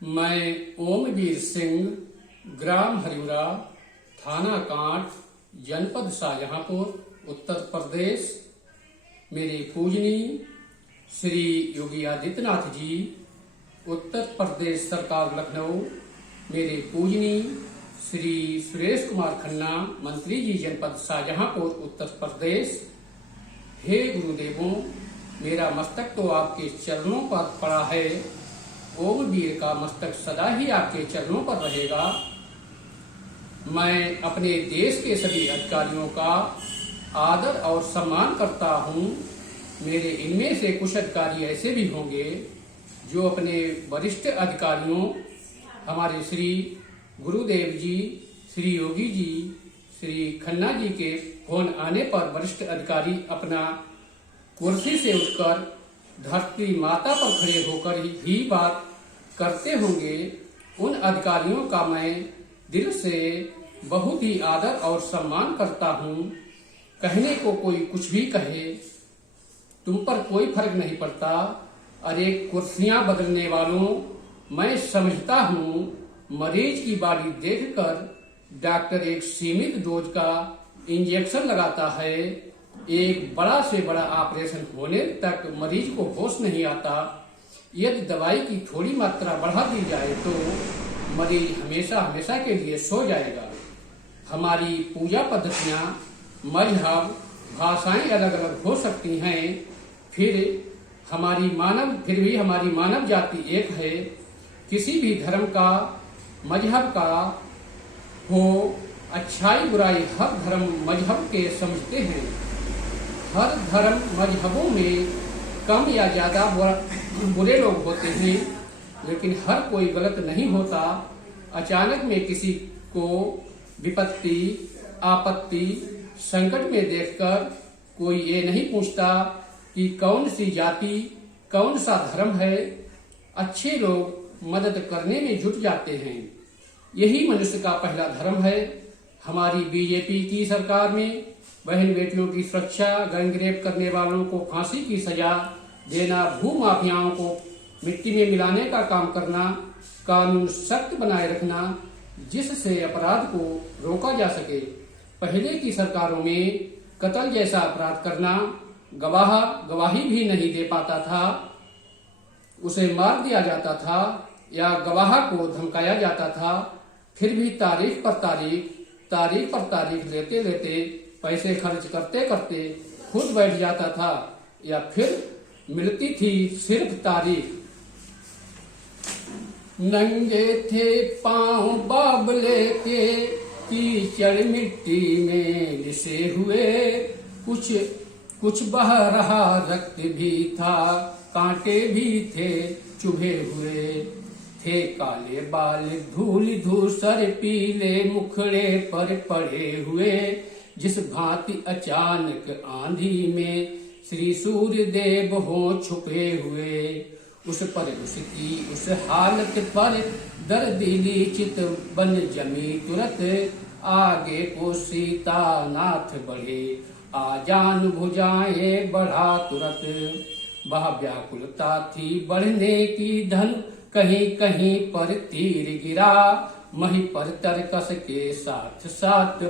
मैं ओमवीर सिंह, ग्राम हरिपुरा, थाना कांट, जनपद शाहजहांपुर, उत्तर प्रदेश। मेरे पूजनीय श्री योगी आदित्यनाथ जी, उत्तर प्रदेश सरकार लखनऊ। मेरे पूजनीय श्री सुरेश कुमार खन्ना, मंत्री जी, जनपद शाहजहांपुर, उत्तर प्रदेश। हे गुरुदेवों, मेरा मस्तक तो आपके चरणों पर पड़ा है। ओमवीर का मस्तक सदा ही आपके चरणों पर रहेगा। मैं अपने देश के सभी अधिकारियों का आदर और सम्मान करता हूँ। मेरे इनमें से कुछ अधिकारी ऐसे भी होंगे जो अपने वरिष्ठ अधिकारियों, हमारे श्री गुरुदेव जी, श्री योगी जी, श्री खन्ना जी के फोन आने पर वरिष्ठ अधिकारी अपना कुर्सी से उठकर धरती माता पर खड़े होकर ही बात करते होंगे। उन अधिकारियों का मैं दिल से बहुत ही आदर और सम्मान करता हूँ। कहने को कोई कुछ भी कहे, तुम पर कोई फर्क नहीं पड़ता। अरे कुर्सियां बदलने वालों, मैं समझता हूँ मरीज की बॉडी देखकर डॉक्टर एक सीमित डोज का इंजेक्शन लगाता है। एक बड़ा से बड़ा ऑपरेशन होने तक मरीज को होश नहीं आता। यदि दवाई की थोड़ी मात्रा बढ़ा दी जाए तो मरीज हमेशा हमेशा के लिए सो जाएगा। हमारी पूजा पद्धतियां, मजहब, भाषाएं अलग अलग हो सकती हैं, फिर भी हमारी मानव जाति एक है। किसी भी धर्म का, मजहब का हो, अच्छाई बुराई हर धर्म मजहब के समझते हैं। हर धर्म मजहबों में कम या ज्यादा बुरे लोग होते हैं, लेकिन हर कोई गलत नहीं होता। अचानक में किसी को विपत्ति, आपत्ति, संकट में देखकर कोई ये नहीं पूछता कि कौन सी जाति, कौन सा धर्म है। अच्छे लोग मदद करने में जुट जाते हैं। यही मनुष्य का पहला धर्म है। हमारी बीजेपी की सरकार में बहन बेटियों की सुरक्षा, गैंगरेप करने वालों को फांसी की सजा देना, भू माफियाओं को मिट्टी में मिलाने का काम करना, कानून सख्त बनाए रखना जिससे अपराध को रोका जा सके। पहले की सरकारों में कत्ल जैसा अपराध करना, गवाही भी नहीं दे पाता था, उसे मार दिया जाता था या गवाह को धमकाया जाता था। फिर भी तारीख पर तारीख लेते लेते, पैसे खर्च करते करते खुद बैठ जाता था या फिर मिलती थी सिर्फ तारीख। नंगे थे पांव बाबले के, कीचड़ मिट्टी में लिसे हुए, कुछ बह रहा रक्त भी था, कांटे भी थे चुभे हुए। थे काले बाल धूल धूसर पीले मुखड़े पर पड़े हुए, जिस भांति अचानक आंधी में श्री सूर्य देव हो छुपे हुए। उस हालत पर दर्दीली चित बन जमी तुरत, आगे को सीता नाथ बढ़े, आजान भुजाएं बढ़ा तुरत। वह व्याकुलता थी बढ़ने की धन, कहीं कहीं पर तीर गिरा, मही पर तरकस के साथ साथ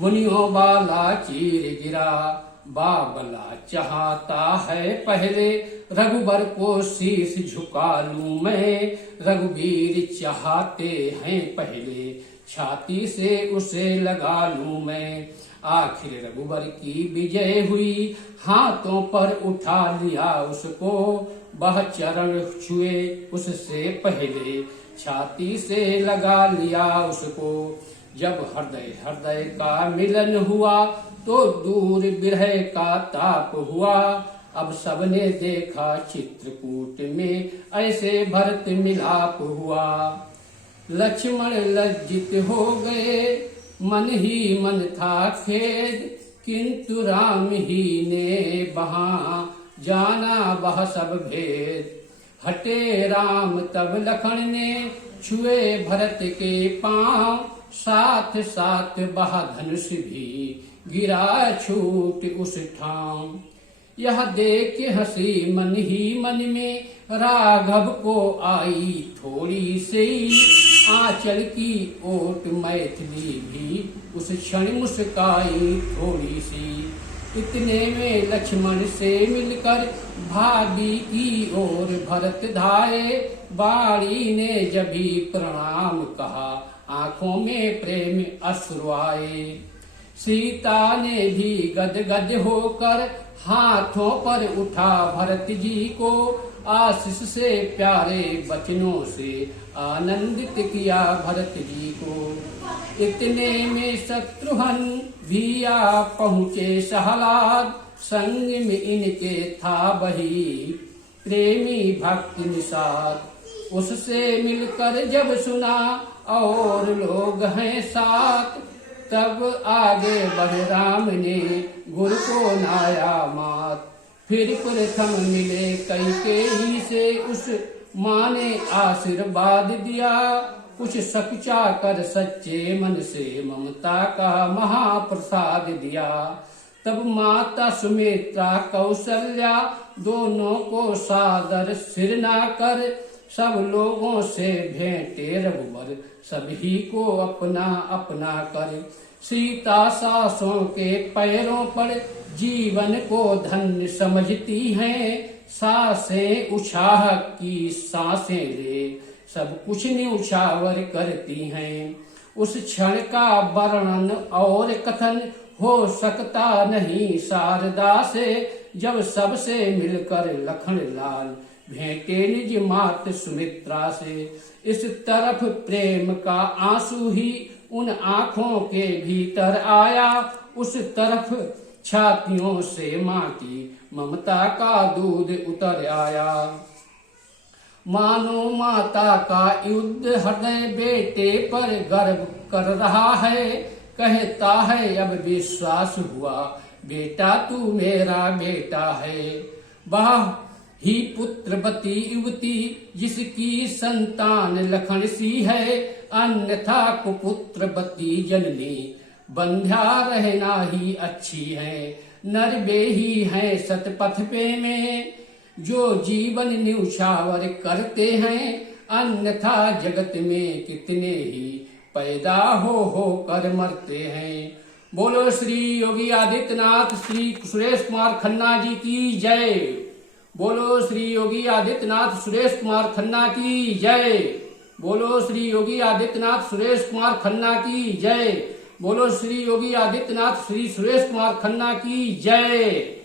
मुनियों वाला चीर गिरा। बाबला चाहता है पहले रघुबर को शीश झुका लूं मैं, रघुवीर चाहते हैं पहले छाती से उसे लगा लूं मैं। आखिर रघुबर की विजय हुई, हाथों पर उठा लिया उसको, वह चरण छुए उससे पहले छाती से लगा लिया उसको। जब हृदय का मिलन हुआ तो दूर विरह का ताप हुआ, अब सबने देखा चित्रकूट में ऐसे भरत मिलाप हुआ। लक्ष्मण लज्जित हो गए, मन ही मन था खेद, किंतु राम ही ने वहां जाना वह सब भेद। हटे राम तब लखन ने छुए भरत के पांव, साथ साथ वह धनुष भी गिरा छूट उस ठाम। यह देख हंसी मन ही मन में राघव को आई थोड़ी सी आंचल की ओट, मैथिली भी उस क्षण मुस्काई थोड़ी सी। इतने में लक्ष्मण से मिलकर भाभी की ओर भरत धाये, बाड़ी ने जभी प्रणाम कहा, आंखों में प्रेम अश्रु आए। सीता ने भी गदगद होकर हाथों पर उठा भरत जी को, आशीष से प्यारे वचनों से आनंदित किया भरत जी को। इतने में शत्रुघ्न भी आ पहुँचे सहलाद, संग में इनके था वही प्रेमी भक्ति निषाद। उससे मिलकर जब सुना और लोग हैं साथ, तब आगे बढ़ राम ने गुरु को नाया मात। फिर प्रथम मिले कैकेयी से उस माँ ने आशीर्वाद दिया, कुछ सकुचा कर सच्चे मन से ममता का महाप्रसाद दिया। तब माता सुमित्रा कौशल्या दोनों को सादर सिर ना कर, सब लोगों से भेंटे रघुवर सभी को अपना अपना कर। सीता सासों के पैरों पर जीवन को धन्य समझती हैं, सांसें उछाह की सांसें ले सब कुछ न्यौछावर करती हैं। उस क्षण का वर्णन और कथन हो सकता नहीं शारदा से, जब सबसे मिलकर लखन लाल भेंटे निज मात सुमित्रा से। इस तरफ प्रेम का आंसू ही उन आंखों के भीतर आया, उस तरफ छातियों से माँ की ममता का दूध उतर आया। मानो माता का युद्ध हृदय बेटे पर गर्व कर रहा है, कहता है अब विश्वास हुआ बेटा तू मेरा बेटा है। वाह ही पुत्रवती युवती जिसकी संतान लखन सी है, अन्यथा कुपुत्रवती जननी बंध्या रहना ही अच्छी है। नर वे ही है सतपथ पे में जो जीवन न्यौछावर करते हैं, अन्यथा जगत में कितने ही पैदा हो कर मरते हैं। बोलो श्री योगी आदित्यनाथ श्री सुरेश कुमार खन्ना जी की जय। बोलो श्री योगी आदित्यनाथ सुरेश कुमार खन्ना की जय। बोलो श्री योगी आदित्यनाथ सुरेश कुमार खन्ना की जय। बोलो श्री योगी आदित्यनाथ श्री सुरेश कुमार खन्ना की जय।